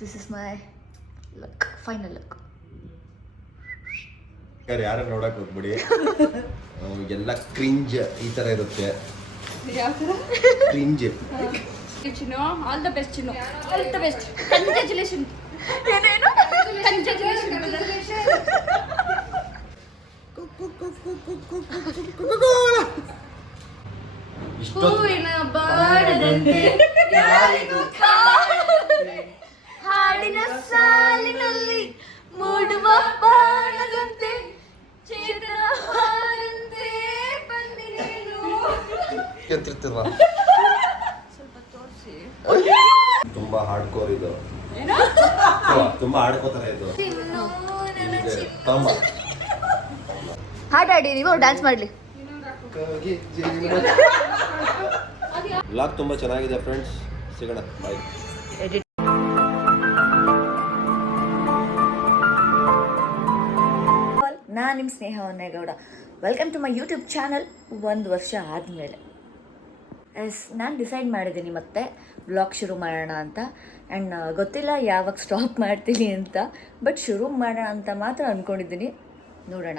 This is my look, final look. ಯಾರು ನೋಡಕ್ ಹೋಗ್ಬಿಡಿ, ಎಲ್ಲ ಕ್ರಿಂಜ್ ಈ ತರ ಇರುತ್ತೆ. Cringe. Chinnu, all the best ಚಿನ್ನು, ಆಲ್ ದ ಬೆಸ್ಟ್. ಕಂಗ್ರ್ಯಾಚುಲೇಷನ್. ಏನೇನು ಕಂಗ್ರ್ಯಾಚುಲೇಷನ್. ಹೂವಿನ ಬಾಡದಂತೆ ಯಾರಿಗೂ ಕಾಣದಂತೆ, ಹಾಡಿನ ಸಾಲಿನಲ್ಲಿ ಮೂಡುವ ಬಾಣದಂತೆ, ಚೇತನ ಹಾರಂತೆ ಬಂದಿರೇನು. ಸ್ವಲ್ಪ ತೋರಿಸಿ. ತುಂಬಾ ಹಾರ್ಡ್ ಕೋರ್ ಇದು, ತುಂಬಾ ಹಾಡ್ಕೋತಾರೆ ಇದು. ಹಾಡು ಆಡಿ, ನೀವು ಡ್ಯಾನ್ಸ್ ಮಾಡಲಿ. ಬ್ಲಾಗ್ ತುಂಬಾ ಚೆನ್ನಾಗಿದೆ ಫ್ರೆಂಡ್ಸ್, ಸಿಗೋಣ, ಬಾಯ್. ನಾನು ನಿಮ್ಮ Sneha Honnegowda. Welcome to my YouTube channel. 1 ವರ್ಷ ಆದಮೇಲೆ ನಾನು ಡಿಸೈಡ್ ಮಾಡಿದ್ದೀನಿ ಮತ್ತೆ ವ್ಲಾಗ್ ಶುರು ಮಾಡೋಣ ಅಂತ. ಆ್ಯಂಡ್ ಗೊತ್ತಿಲ್ಲ ಯಾವಾಗ ಸ್ಟಾಪ್ ಮಾಡ್ತೀನಿ ಅಂತ, ಬಟ್ ಶುರು ಮಾಡೋಣ ಅಂತ ಮಾತ್ರ ಅಂದ್ಕೊಂಡಿದ್ದೀನಿ. ನೋಡೋಣ.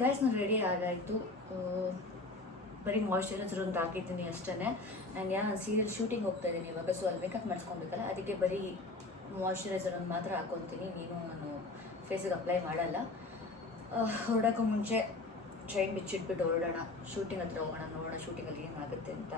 ಗೈಸ್, ನಾನು ರೆಡಿ ಆಗಾಯಿತು. ಬರೀ ಮಾಯ್ಶ್ಚರೈಸರ್ ಅಂತ ಹಾಕಿದ್ದೀನಿ ಅಷ್ಟೇ. ಆ್ಯಂಡ್ ನಾನು ಸೀರಿಯಲ್ ಶೂಟಿಂಗ್ ಹೋಗ್ತಾ ಇದ್ದೀನಿ ಇವಾಗ, ಸೊ ಅಲ್ಲಿ ಮೇಕಪ್ ಮಾಡಿಸ್ಕೊಬೇಕಲ್ಲ, ಅದಕ್ಕೆ ಬರೀ ಮಾಯ್ಶ್ಚರೈಸರ್ ಒಂದು ಮಾತ್ರ ಹಾಕ್ಕೊತೀನಿ. ನಾನು ಫೇಸಿಗೆ ಅಪ್ಲೈ ಮಾಡಲ್ಲ. ಹೊರಡೋಕ್ಕೂ ಮುಂಚೆ ಟ್ರೈನ್ ಬಿಚ್ಚಿಟ್ಬಿಟ್ಟು ಹೊರಡೋಣ, ಶೂಟಿಂಗ್ ಹತ್ರ ಹೋಗೋಣ, ನೋಡೋಣ ಶೂಟಿಂಗಲ್ಲಿ ಏನಾಗುತ್ತೆ ಅಂತ.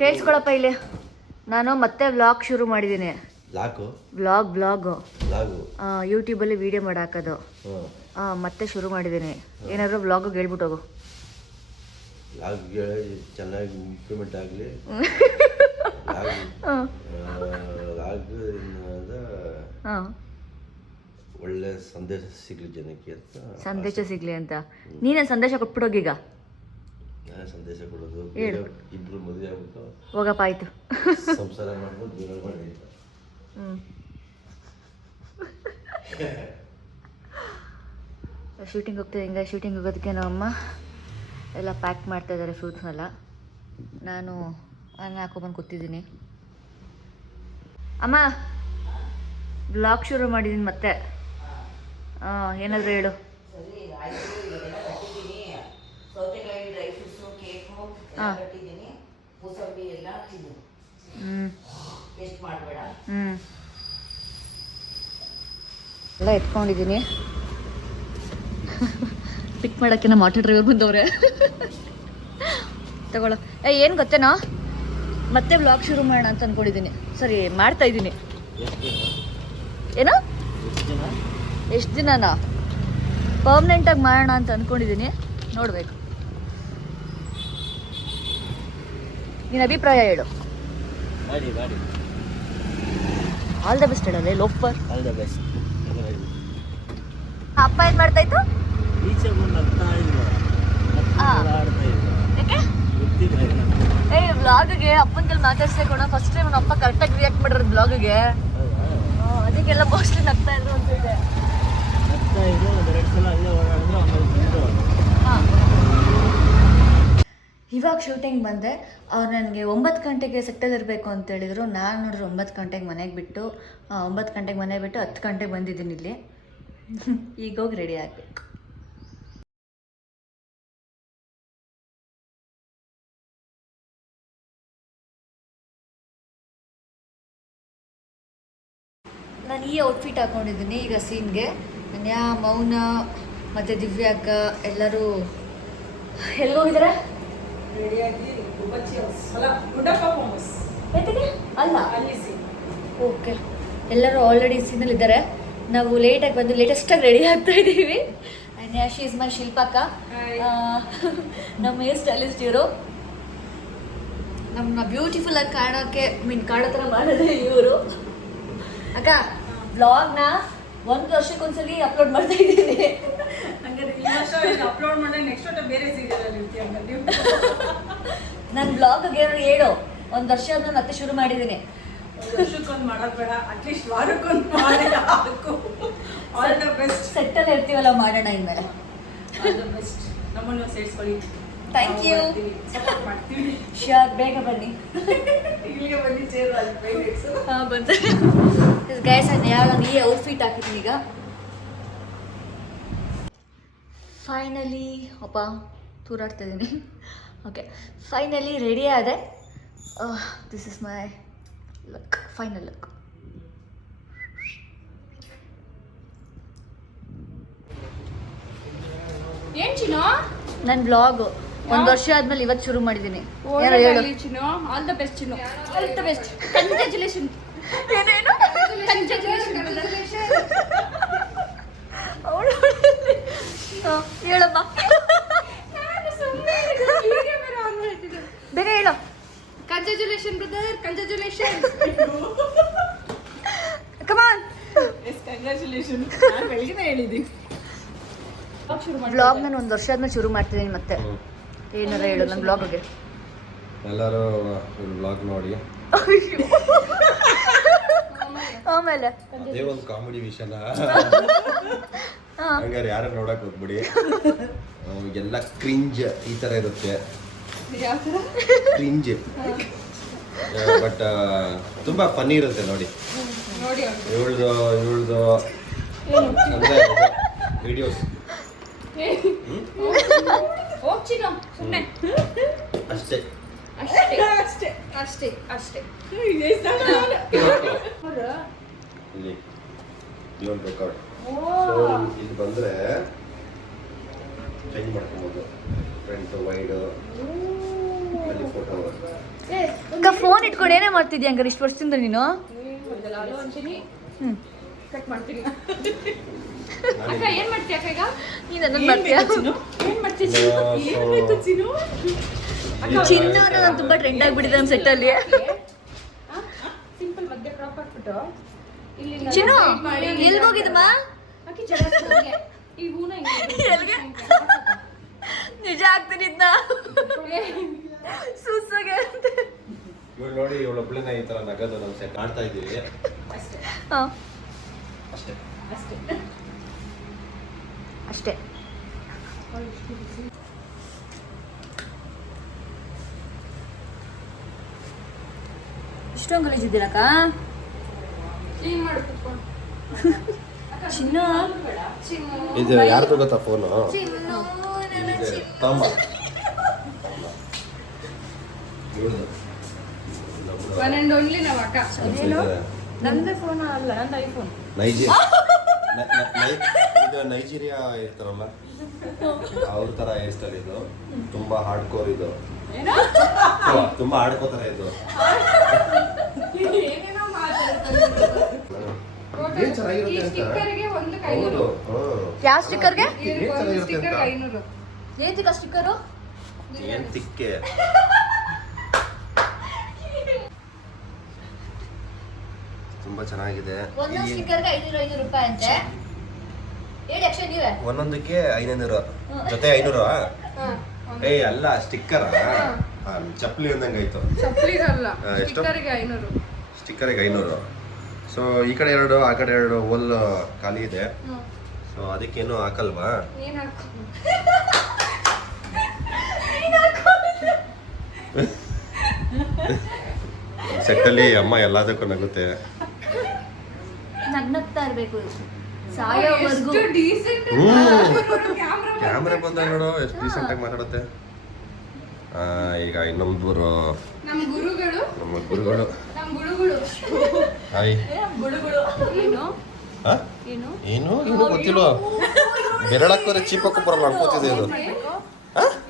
ಕೇಳಿಸ್ಕೊಳಪ್ಪ ಇಲ್ಲಿ, ನಾನು ಮತ್ತೆ ವ್ಲಾಗ್ ಶುರು ಮಾಡಿದ್ದೀನಿ. ವ್ಲಾಗ್ ಯೂಟ್ಯೂಬಲ್ಲಿ ವಿಡಿಯೋ ಮಾಡಿ ಹಾಕೋದು ಮತ್ತೆ ಶುರು ಮಾಡಿದ್ದೀನಿ. ಏನಾದರೂ ವ್ಲಾಗಿಗೆ ಹೇಳ್ಬಿಟ್ಟು ಹೋಗು. ಚೆನ್ನಾಗಿ ಇಂಪ್ರೂವ್ಮೆಂಟ್ ಆಗಲಿ, ಒಳ್ಳೆ ಸಂದೇಶ ಸಿಗ್ಲಿ ಜನಕ್ಕೆ ಅಂತ. ಸಂದೇಶ ಸಿಗ್ಲಿ ಅಂತ ನೀನೇ ಸಂದೇಶ ಕೊಟ್ಬಿಟ್ಟೋಗೀಗ. ಸಂದೇಶ ಕೊಡೋದು, ಇಬ್ರು ಮದುವೆ ಆಗ್ಬಿಟ್ಟು ಹೋಗಪ್ಪ, ಆಯ್ತು, ಸಂಸಾರ ಮಾಡ್ಬೋದು, ದೂರ ಮಾಡಿ. ಶೂಟಿಂಗ್ ಹೋಗ್ತಿದ್ದೆ. ಹಿಂಗೆ ಶೂಟಿಂಗ್ ಹೋಗೋದಕ್ಕೆ ನಮ್ಮಮ್ಮ ಎಲ್ಲ ಪ್ಯಾಕ್ ಮಾಡ್ತಾ ಇದ್ದಾರೆ ಫ್ರೂಟ್ಸ್ನೆಲ್ಲ. ನಾನು ಅನ್ನ ಹಾಕೊಬಂದು ಕೂತಿದ್ದೀನಿ. ಅಮ್ಮ, ಬ್ಲಾಗ್ ಶುರು ಮಾಡಿದ್ದೀನಿ ಮತ್ತೆ. ಏನಾದರೂ ಹೇಳು. ಎಲ್ಲ ಎತ್ಕೊಂಡಿದ್ದೀನಿ. ಪಿಕ್ ಮಾಡೋಕ್ಕೆ ನಮ್ಮ ಆಟೋ ಡ್ರೈವರ್ ಬಂದವ್ರೆ. ತಗೊಳ್ಳೋ. ಏನು ಗೊತ್ತೇನೋ, ಮತ್ತೆ ವ್ಲಾಗ್ ಶುರು ಮಾಡೋಣ ಅಂತ ಅಂದ್ಕೊಂಡಿದ್ದೀನಿ. ಸರಿ, ಮಾಡ್ತಾ ಇದ್ದೀನಿ. ಏನೋ ಎಷ್ಟು ದಿನನಾ ಪರ್ಮನೆಂಟಾಗಿ ಮಾಡೋಣ ಅಂತ ಅಂದ್ಕೊಂಡಿದ್ದೀನಿ. ನೋಡಬೇಕು. ನಿನ್ನ ಅಭಿಪ್ರಾಯ ಹೇಳು. ಆಲ್ ದ ಬೆಸ್ಟ್ ಹೇಳಲ್ಲ, ಲೋಫರ್. All the best. ಅಪ್ಪ ಏನು ಮಾಡ್ತಾಯಿತ್ತು? ಯಾಕೆ ವ್ಲಾಗ್ಗೆ ಅಪ್ಪನ ಕೈಲಿ ಮಾತಾಡ್ಸೇ ಕೊಡ. ಫಸ್ಟ್ ಟೈಮ್ ನಮ್ಮ ಅಪ್ಪ ಕರೆಕ್ಟಾಗಿ ರಿಯಾಕ್ಟ್ ಮಾಡಿರೋದು ವ್ಲಾಗ್ಗೆ. ಅದಕ್ಕೆಲ್ಲ ಮೋಸ್ಟ್ಲಿ ನಗ್ತಾ ಇದ್ರು ಅನ್ಸುತ್ತೆ. ಇವಾಗ ಶೂಟಿಂಗ್ ಬಂದೆ. ಅವ್ರು ನನಗೆ 9 ಗಂಟೆಗೆ ಸೆಟ್ಟಲ್ಲಿ ಇರಬೇಕು ಅಂತ ಹೇಳಿದರು. ನಾನು ನೋಡಿದ್ರೆ 9 ಗಂಟೆಗೆ ಮನೆಗೆ ಬಿಟ್ಟು 9 ಗಂಟೆಗೆ ಮನೆ ಬಿಟ್ಟು 10 ಗಂಟೆಗೆ ಬಂದಿದ್ದೀನಿ ಇಲ್ಲಿ. ಈಗ ಹೋಗಿ ರೆಡಿ ಆಗಬೇಕು. ನಾನು ಈ ಔಟ್ಫಿಟ್ ಹಾಕ್ಕೊಂಡಿದ್ದೀನಿ ಈಗ ಸೀನ್ಗೆ. ಅನ್ಯಾ, ಮೌನ ಮತ್ತು ದಿವ್ಯಾ ಅಕ್ಕ ಎಲ್ಲರೂ ಎಲ್ಲಿಗೋಗಿದ್ದಾರೆ? ಅಲ್ಲ, ಓಕೆ, ಎಲ್ಲರೂ ಆಲ್ರೆಡಿ ಸೀನಲ್ಲಿದ್ದಾರೆ. ನಾವು ಲೇಟಾಗಿ ಬಂದು ಲೇಟೆಸ್ಟಾಗಿ ರೆಡಿ ಆಗ್ತಾ ಇದ್ದೀವಿ. ಅನ್ಯಾ, ಶಿ ಇಸ್ ಮೈ ಶಿಲ್ಪಕ್ಕ, ನಮ್ಮ ಹೇರ್ ಸ್ಟೈಲಿಸ್ಟ್ ಇವರು. ನಮ್ಮನ್ನ ಬ್ಯೂಟಿಫುಲ್ ಆಗಿ ಕಾಣೋಕ್ಕೆ ಕಾಣೋ ಥರ ಮಾಡೋದೇ ಇವರು. ಅಕ್ಕ ಬ್ಲಾಗ್ನ 1 ವರ್ಷಕ್ಕೊಂದ್ಸಲಿ ಅಪ್ಲೋಡ್ ಮಾಡ್ತಾ ಇದ್ದೀನಿ. ಅಪ್ಲೋಡ್ ಮಾಡಿ ನೆಕ್ಸ್ಟ್ ಒಟ್ಟು ಬೇರೆ ಸೀರಿಯಲ್ ಇರ್ತೀವಿ ನೀವು. ನನ್ನ ಬ್ಲಾಗ್ಗೆ ಹೇಳು 1 ವರ್ಷ ಆದ್ಮೇಲೆ ಮತ್ತೆ ಶುರು ಮಾಡಿದ್ದೀನಿ. ವರ್ಷಕ್ಕೊಂದು ಮಾಡೋದು ಬೇಡ, ಅಟ್ಲೀಸ್ಟ್ ವಾರಕ್ಕೊಂದು ಮಾಡಿ ಹಾಕು. All the best. ಸೆಟ್ಟಲ್ಲಿ ಇರ್ತೀವಲ್ಲ ಮಾಡೋಣ ಇನ್ಮೇಲೆ. All the best. ನಮ್ಮನ್ನು ಸೇರಿಸ್ಕೊಳ್ಳಿ. Thank you. ಸಪೋರ್ಟ್ ಮಾಡ್ತೀವಿ. ಶ್ಯೂರ್, ಬೇಗ ಬನ್ನಿ. ಇಲ್ಲಿಗೆ ಬನ್ನಿ, ಚೇರು ಅಲ್ಲಿ ಬೇಗ. ಹಾಂ ಬಂದೆ ಗೈಸ್. ನಾನು ಈ ಔಟ್ಫಿಟ್ ಹಾಕಿದ್ದೀನಿ ಈಗ. ಫೈನಲಿ ಅಪ್ಪ ತೂರಾಡ್ತಾ ಇದ್ದೀನಿ. ಓಕೆ, ಫೈನಲಿ ರೆಡಿ ಆದೆ. This is my look, final look. ಏನ್ ಚಿನ್ನು? ನನ್ನ ಬ್ಲಾಗ್ 1 ವರ್ಷ ಆದ್ಮೇಲೆ ಇವತ್ತು ಶುರು ಮಾಡಿದ್ದೀನಿ. ಏನೋ ಹೇಳು. ಚಿನ್ನು, ಆಲ್ ದ ಬೆಸ್ಟ್ ಚಿನ್ನು. All the best. ಕಂಗ್ರ್ಯಾಚುಲೇಷನ್. ಏನೇನು ಕಂಗ್ರ್ಯಾಚುಲೇಷನ್. ಹೇಳಮ್ಮ, ಬೇಗ ಹೇಳು. Congratulation brother, congratulation. Come on. Yes, congratulation. ನಾನು ಬೆಳಗ್ಗೆ ಹೇಳಿದ್ದೀನಿ. ಬ್ಲಾಗ್ ನಾನು 1 ವರ್ಷ ಆದ್ಮೇಲೆ ಶುರು ಮಾಡ್ತಿದ್ದೀನಿ ಮತ್ತೆ. ಏನಾರ ಹೇಳು ನನ್ನ ಬ್ಲಾಗ್ಗೆ. ಎಲ್ಲರೂ ಬ್ಲಾಗ್ ನೋಡಿ. ಆಮೇಲೆ ಅದೇ ಒಂದು ಕಾಮಿಡಿ ವಿಷಯನ ಹಂಗಾರೆ ಯಾರು ನೋಡಕ್ ಹೋಗ್ಬಿಡಿ. ಎಲ್ಲ ಕ್ರಿಂಜ್ ಈ ತರ ಇರುತ್ತೆ. ಕ್ರಿಂಜ್ ಬಟ್ ತುಂಬಾ ಫನ್ನಿ ಇರುತ್ತೆ ನೋಡಿ. ಇವಳ್ದು ಅಂದ್ರೆ ವಿಡಿಯೋಸ್ ಹೋಗ್ಚಿನೋ ಸುಮ್ಮನೆ ಅಷ್ಟೇ. ಅಷ್ಟೇ. ಇಲ್ಲಿ ಬಿಯೋಂಡ್ ರೆಕಾರ್ಡ್. ಇಲ್ಲಿ ಬಂದ್ರೆ ಚೇಂಜ್ ಮಾಡ್ಕೊಬೋದು. ಫ್ರಂಟ್ ವೈಡ್ ಅಲ್ಲಿ ಫೋಟೋ. ಅಕ್ಕ ಫೋನ್ ಇಟ್ಕೊಂಡು ಏನೇ ಮಾಡ್ತಿದ್ಯಾ ಹಂಗಾರೆ ಇಷ್ಟು ವರ್ಷದಿಂದ ನೀನು? ಕಟ್ ಮಾಡ್ತೀನಿ. ಅಕ್ಕ ಏನ್ ಮಾಡ್ತೀಯ ಅಕ್ಕ ಈಗ? ನೀನು ಅದನ್ನ ಮಾಡ್ತೀಯಾ? ಏನ್ ಮಾಡ್ತೀಯ ಚಿನ್ನು? ಚಿನ್ನ ನಾನು ತುಂಬಾ ಟ್ರೆಂಡ್ ಆಗ್ಬಿಟ್ಟಿದೆ ನಮ್ಮ ಸೆಟ್ಟಲ್ಲಿ. ಸಿಂಪಲ್ ಮಧ್ಯ ಕ್ರಾಪ್ ಹಾಕ್ಬಿಟ್ಟು ಇಲ್ಲಿ ಚಿನ್ನು ಎಲ್ಲಿಗೆ ಹೋಗಿದ್ದಮ್ಮ? ಅಕ್ಕಿ ಚೆನ್ನಾಗಿ ಈ ಹೂನ ಎಲ್ಲಿಗೆ? ನಿಜ ಆಗ್ತಿದ್ದ ಸುಸ್ಸಾಗೆ. ಇವಳು ನೋಡಿ, ಇವಳೊಬ್ಳನ್ನ ಈ ತರ ನಗದು ನಮ್ಮ ಸೆಟ್ ಆಡ್ತಾ ಇದ್ದೀವಿ. ಅಷ್ಟೇ. ಹಾಂ ಅಷ್ಟೇ ಅಷ್ಟೇ ಅಷ್ಟೇ. ಇಷ್ಟೊಂದು ಗಲೀಜಿದ್ದೀರಕ್ಕ? ಕ್ಲೀನ್ ಮಾಡಿ ಕುತ್ಕೊಂಡು. ಚಿನ್ನು ಇದು ಯಾರ್ದು ಗೊತ್ತಾ ಫೋನು? ತಮ್ಮ ಒನ್ ಅಂಡ್ ಓನ್ಲಿ ನಾವು ಅಕ್ಕ. ನಂದೇ ಫೋನ್ ಅಲ್ಲ, ನಂದು ಐಫೋನ್. ಇದು ನೈಜೀರಿಯಾ ಇರ್ತಾರಲ್ಲ ಅವ್ರ ತರ ಹೇರ್ ಸ್ಟೈಲ್. ಇದು ತುಂಬಾ ಹಾರ್ಡ್ ಕೋರ್. ಇದು ತುಂಬಾ ಹಾರ್ಡ್ಕೋತರ ಇದು. ಏನೇನೋ ಮಾತಾಡ್ತಾರೆ. ಏನ್ ಚೆನ್ನಾಗಿರುತ್ತೆ ಈ ಅಂತ. ಸ್ಟಿಕ್ಕರ್ಗೆ ಒಂದು ಹೌದು. 500. ಯಾವ ಸ್ಟಿಕ್ಕರ್ಗೆ? ಒಂದು ಸ್ಟಿಕ್ಕರ್ 500. ಏಂತಿಕ ಸ್ಟಿಕ್ಕರು? ಏನ್ ತಿಕ್ಕೆ. ತುಂಬಾ ಚೆನ್ನಾಗಿದೆ. ಒಂದೊಂದು ಸ್ಟಿಕ್ಕರ್ಗೆ 500 ರೂಪಾಯಿ ಅಂತೆ. ಹೇಳಿ ಅಕ್ಷಯ್ ನೀವೇ. ಒಂದೊಂದಕ್ಕೆ 500 ಜೊತೆ 500. ಏ ಅಲ್ಲ, ಸ್ಟಿಕ್ಕರ್ ಚಪ್ಪಲಿ ಅಂದಂಗಾಯ್ತು. ಚಪ್ಪಲಿಗಲ್ಲ, ಎಷ್ಟು? ಸ್ಟಿಕ್ಕರ್ಗೆ 500. ಸ್ಟಿಕ್ಕರಿಗೆ 500. ಸೊ ಈ ಕಡೆ 2 ಆ ಕಡೆ 2 ಹೋಲ್ ಖಾಲಿ ಇದೆ. ಸೊ ಅದಕ್ಕೇನು ಹಾಕಲ್ವಾ? ಏನ್ ಹಾಕು? ಸೆಟ್ಟಲ್ಲಿ ಅಮ್ಮ ಎಲ್ಲದಕ್ಕೂ ನಗುತ್ತೆ. ನಗ್ನಗ್ತಾ ಇರ್ಬೇಕು ಸಾಯೋವರೆಗೂ. ಎಷ್ಟು ಡೀಸೆಂಟ್ ಕ್ಯಾಮ್ರಾ ಬಂದಾಗ ನೋಡು ಎಷ್ಟು ಡೀಸೆಂಟ್ ಆಗಿ ಮಾತಾಡುತ್ತೆ. ಈಗ ಇನ್ನೊಬ್ರು ನಮ್ಮ ಗುರುಗಳು. ನಮ್ಮ ಗುರುಗಳು. ನಮ್ಮ ಗುಳುಗುಳು. ಹಾಯ್. ಗುಳುಗುಳು. ಏನು ಏನು ಏನು ಏನು ಗೊತ್ತಿಲ್ವಾ? ಬೆರಳಾಕೋದ್ರೆ ಚೀಪಕ್ಕೂ ಬರಲ್ಲ ಅನ್ಕೋತಿದೆ ಇದು.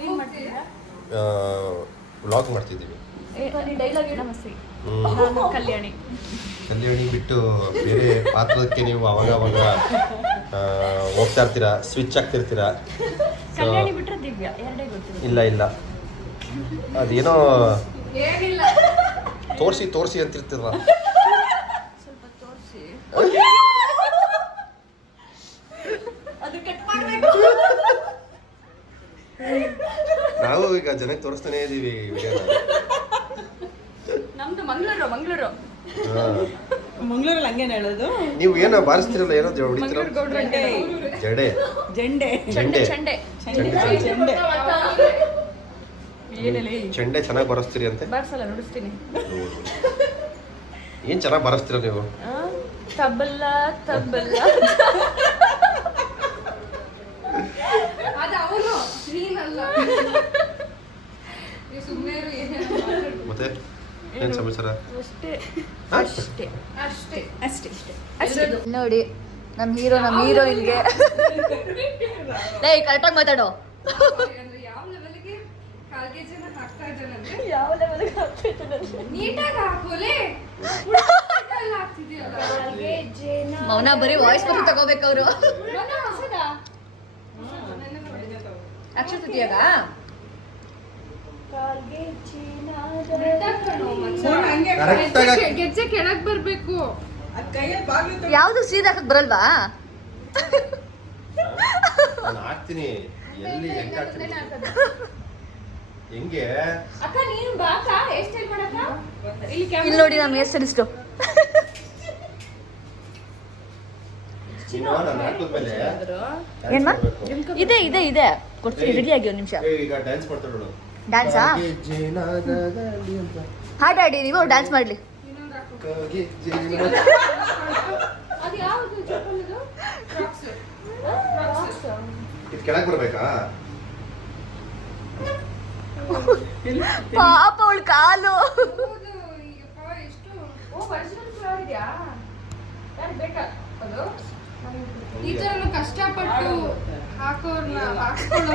ಏನ್ ಮಾಡ್ತೀರಾ? ವ್ಲಾಗ್ ಮಾಡ್ತಿದ್ದೀವಿ. ಡೈಲಾಗ್ ನಮಸ್ತೆ. ಕಲ್ಯಾಣಿ. ಕಲ್ಯಾಣಿ ಬಿಟ್ಟು ಬೇರೆ ಪಾತ್ರಕ್ಕೆ ನೀವು ಅವಾಗ ಹೋಗ್ತಾ ಇರ್ತೀರಾ, ಸ್ವಿಚ್ ಆಗ್ತಿರ್ತೀರಾ. ಕಲ್ಯಾಣಿ ಬಿಟ್ರೆ ದಿವ್ಯಾ ಎರಡೇ ಗೊತ್ತಿಲ್ಲ. ಇಲ್ಲ ಅದೇನೋ ಏನಿಲ್ಲ ತೋರಿಸಿ ಅಂತಿರ್ತೀರ. ಸ್ವಲ್ಪ ತೋರಿಸಿ. ಅದು ಕಟ್ ಮಾಡಬೇಕು. ನಾವು ಈಗ ಜನಕ್ಕೆ ತೋರಿಸ್ತಾನೆ ಇದೀವಿ ವಿಡಿಯೋನ. ನಮ್ದು ಮಂಗಳೂರು ಮಂಗಳೂರಲ್ಲಿ ಹಂಗೇನು ಹೇಳೋದು. ನೀವು ಏನೋ ಬಾರಿಸ್ತಿರಲ್ಲ, ಏನೋ ಹೊಡಿತೀರ. ಜಡೆ ಜೆಂಡೆ ಚಂಡೆ ಚೆಂಡೆ ಚೆನ್ನಾಗಿ ಬಾರಿಸ್ತೀರಿ ಅಂತೆ. ಬಾರ್ಸಲ್ಲ ನುಡಿಸ್ತೀನಿ. ಏನ್ ಚೆನ್ನಾಗಿ ಬಾರಿಸ್ತೀರ ನೀವು. ತಬಲ್ಲ ಅದು ಅವನು ನೀನಲ್ಲ. ಮತ್ತೆ ಏನ್ ಸಮಾಚಾರ. ಅಷ್ಟೇ ನೋಡಿ ನಮ್ಮ ಹೀರೋಯಿನ್ಗೆ ಕರೆಕ್ಟಾಗಿ ಮಾತಾಡೋ. ಯಾವ ಲೆವೆಲ್ಗೆ ಕಾಲ್ಗೆಜನ ಹಾಕ್ತಾ ಇದ್ದಾನಂದ್ರೆ ಯಾವ ಲೆವೆಲ್ಗೆ ಹಾಕ್ತಿದ್ದಾನೆ ನೀಟಾಗಿ ಹಾಕೋಲೆ ಹಾಕ್ತಿದ್ಯಲ್ಲ. ಮೌನ ಬರೀ ವಾಯ್ಸ್ ಬರೋ ತಗೋಬೇಕು ಅವರು. ಅಕ್ಷರ ತೃತೀಯಾಗ ಗೆಜ್ಜೆ ಕೆಳಗ್ ಬರ್ಬೇಕು. ಯಾವ್ದು ಸೀದಾ ಹಾಕಕ್ ಬರಲ್ವಾ? ನಾನು ಹಾಕ್ತೀನಿ. ಎಲ್ಲಿ ಹೆಂಗೆ ಹಾಕ್ತೀನಿ ಹೆಂಗೆ. ಅಕ್ಕ ನೀನು ಬಾಕ ಹೇರ್ ಸ್ಟೈಲ್ ಮಾಡಕ್ಕ ಇಲ್ಲಿ ನೋಡಿ ನಮ್ಮ ಹೇರ್ ಸ್ಟೈಲಿಸ್ಟು. ನಾನು ಹಾಕಿದ್ಮೇಲೆ ಏನ್ಮಾ ಇದೆ ಕೊಡ್ತೀನಿ. ರೆಡಿ ಆಗಿ ಒಂದು ನಿಮಿಷ. ಈಗ ಡ್ಯಾನ್ಸ್ ಮಾಡ್ತಾ ನೋಡು. ಡ್ಯಾನ್ಸಾ? ಹಾಡು ಆಡಿ ನೀವು ಡ್ಯಾನ್ಸ್ ಮಾಡ್ಲಿ. ಅದು ಯಾವುದು ಚಪ್ಪಲ್ ಇದು? ಕ್ರಾಕ್ಸ್. ಇದು ಕೆಳಗೆ ಬರ್ಬೇಕಾ? ಪಾಪ ಅವಳ ಕಾಲು. ಹೌದು. ಈಗಪ್ಪ ಎಷ್ಟು ಒರಿಜಿನಲ್ ಫ್ಲವರ್ ಇದೆಯಾ? ಯಾರು ಬೇಕಾ ಅದು? ಈ ತರ ಕಷ್ಟಪಟ್ಟು ಹಾಕೋರ್ನ ಹಾಕ್ಕೊಳ್ಳೋ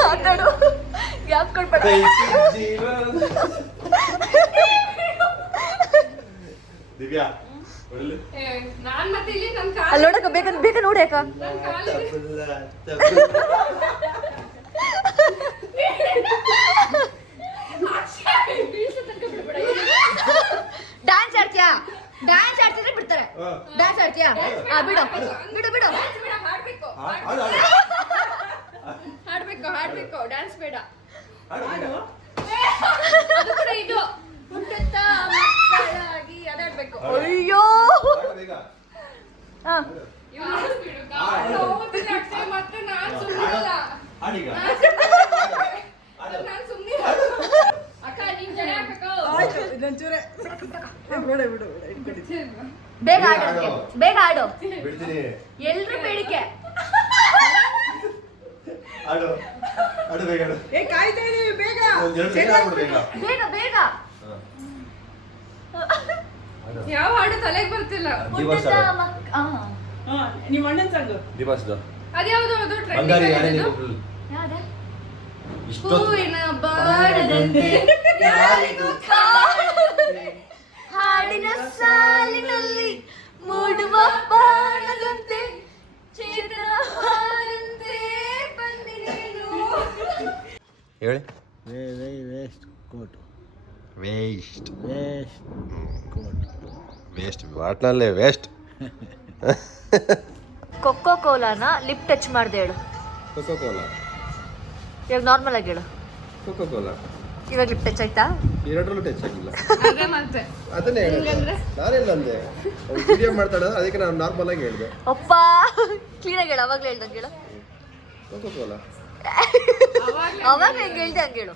ಮಾತಾಡು. ಗ್ಯಾಪ್ ಕೊಡ್ಬೇಡ. ದಿವ್ಯಾ ನಾನ್ ಮತ್ತೆ ಇಲ್ಲಿ ನನ್ ಅಲ್ಲಿ ನೋಡಕ ಬೇಗ ನೋಡಿ ಯಾಕ. ಡ್ಯಾನ್ಸ್ ಆಡ್ತಿದ್ರೆ ಬಿಡ್ತಾರೆ. ಡ್ಯಾನ್ಸ್ ಆಡ್ತೀಯಾ? ಬಿಡು ಹಾಡ್ಬೇಕು. ಡ್ಯಾನ್ಸ್ ಬೇಡ. ಅದು ಕೂಡ ಇದು ಹುಟ್ಟುತ್ತಾ ಮಕ್ಕಳಾಗಿ ಅದಾಡ್ಬೇಕು. ಅಯ್ಯೋ ಮತ್ತೆ ನಾನ್ ಸುಮ್ಮನಿರಲ್ಲ. ಅಕ್ಕ ನೀನ್ ಜನ ಹಾಕೋ. ಬೇಗ ಆಡು. ಬಿಡ್ತೀನಿ. ಎಲ್ರು ಬೇಡಿಕೆ. ಆಡು ಬೇಗ ಆಡು. ಕಾಯ್ತಾ ಇದೀವಿ ಬೇಗ. ಒಂದೆರಡು ಸೆಕೆಂಡ್ ಆಗ್ಬಿಡು ಬೇಗ. ಬೇಗ ಯಾವ ಹಾಡು ತಲೆಗೆ ಬರ್ತಿಲ್ಲ. ದಿವಸ ನಿಮ್ಮ ಅಣ್ಣನ ಸಂಗು ದಿವಸದ ಅದ್ಯಾವುದು ಅದು ಬಂಗಾರಿ ಯಾರೇ ಟ್ರೆಂಡಿಂಗ್ ನೀವು ಯಾವ್ದು? ಇಷ್ಟೊತ್ತು ಹೂವಿನ ಬಾಡದಂತೆ ಯಾರಿಗೂ ಕಾಣದಂತೆ ಹಾಡಿನ ಸಾಲಿನಲ್ಲಿ ಮೂಡುವ ಬಾಣದಂತೆ ಚೇತನವಾದಂತೆ ಬಂದಿರೇನು. ಹೇಳಿ. ವೇಸ್ಟ್ ಕೋಟ್ ವೇಸ್ಟ್ ಬಾಟ್ಲಲ್ಲೇ ವೇಸ್ಟ್. ಕೊಕ್ಕೋ ಕೋಲಾನ ಲಿಪ್ ಟಚ್ ಮಾಡ್ದೆ ಹೇಳು. ಕೊಕೋ ಕೋಲಾ ಇವಾಗ ನಾರ್ಮಲ್ ಆಗಿ ಹೇಳು. ಕೊಕೋ ಕೋಲಾ ಇವಾಗ ಲಿಪ್ ಟಚ್ ಆಯ್ತಾ? ಎರಡರಲ್ಲೂ ಟಚ್ ಆಗಿಲ್ಲ. ಅದೇ ಮತ್ತೆ ಅದನ್ನೇ ಹೇಳಿದೆ. ನಾನೆಲ್ಲ ಅಂದೆ ವಿಡಿಯೋ ಮಾಡ್ತಾಳೆ ಅದಕ್ಕೆ ನಾನು ನಾರ್ಮಲ್ ಆಗಿ ಹೇಳಿದೆ. ಅಪ್ಪ ಕ್ಲೀನಾಗಿ ಹೇಳು. ಅವಾಗಲೇ ಹೇಳ್ದಂಗೆ ಹೇಳು. ಕೊಕೋ ಕೋಲಾ ಅವಾಗ ಹೆಂಗೆ ಹೇಳ್ದೆ ಹಂಗೆ ಹೇಳು.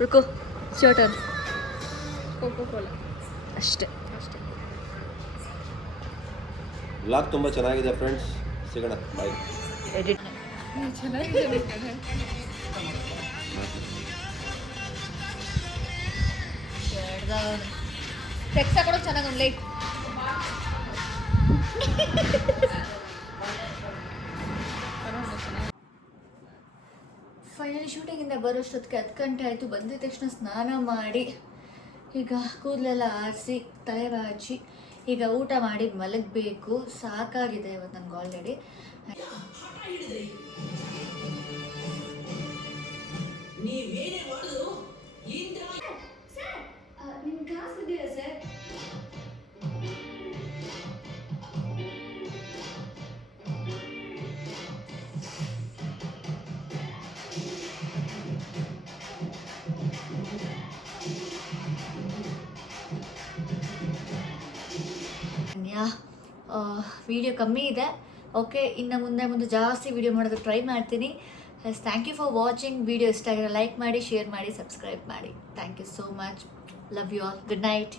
ರುಕು ಶರ್ಟನ್ ಕೋಕೋ ಕೋಲಾ ಅಷ್ಟೇ. ವ್ಲಾಗ್ ತುಂಬ ಚೆನ್ನಾಗಿದೆ ಫ್ರೆಂಡ್ಸ್. ಸಿಗೋಣ ಬಾಯ್. ಎಡಿಟ್ ಚೆನ್ನಾಗಿದೆ. ಟೆಕ್ಸ್ ಹಾಕೊಡೋಕೆ ಚೆನ್ನಾಗಿ ಒಂದು ಲೈಟ್. ಫೈನಲಿ ಶೂಟಿಂಗಿಂದ ಬರೋಷ್ಟೊತ್ತಿಗೆ 10 ಗಂಟೆ ಆಯಿತು. ಬಂದಿದ ತಕ್ಷಣ ಸ್ನಾನ ಮಾಡಿ ಈಗ ಕೂದಲೆಲ್ಲ ಆರಿಸಿ ತಲೆ ಬಾಚಿ ಈಗ ಊಟ ಮಾಡಿ ಮಲಗಬೇಕು. ಸಾಕಾಗಿದೆ ಇವತ್ತು ನನಗೆ ಆಲ್ರೆಡಿ. ಹಿಡಿದ್ರಿ. ನೀವೇನೇ ಮಾಡಿದ್ರು ಇಂದ್ರ ಸರ್ ನಿಮ್ಮ ಕ್ಲಾಸ್ ಇದೆಯಾ ಸರ್? ವಿಡಿಯೋ ಕಮ್ಮಿ ಇದೆ. ಓಕೆ, ಇನ್ನು ಮುಂದೆ ಜಾಸ್ತಿ ವಿಡಿಯೋ ಮಾಡೋದಕ್ಕೆ ಟ್ರೈ ಮಾಡ್ತೀನಿ. Thank you for watching. Video ಇಷ್ಟ ಆಗಿರೋ ಲೈಕ್ ಮಾಡಿ, ಶೇರ್ ಮಾಡಿ, ಸಬ್ಸ್ಕ್ರೈಬ್ ಮಾಡಿ. Thank you so much. Love you all. Good night.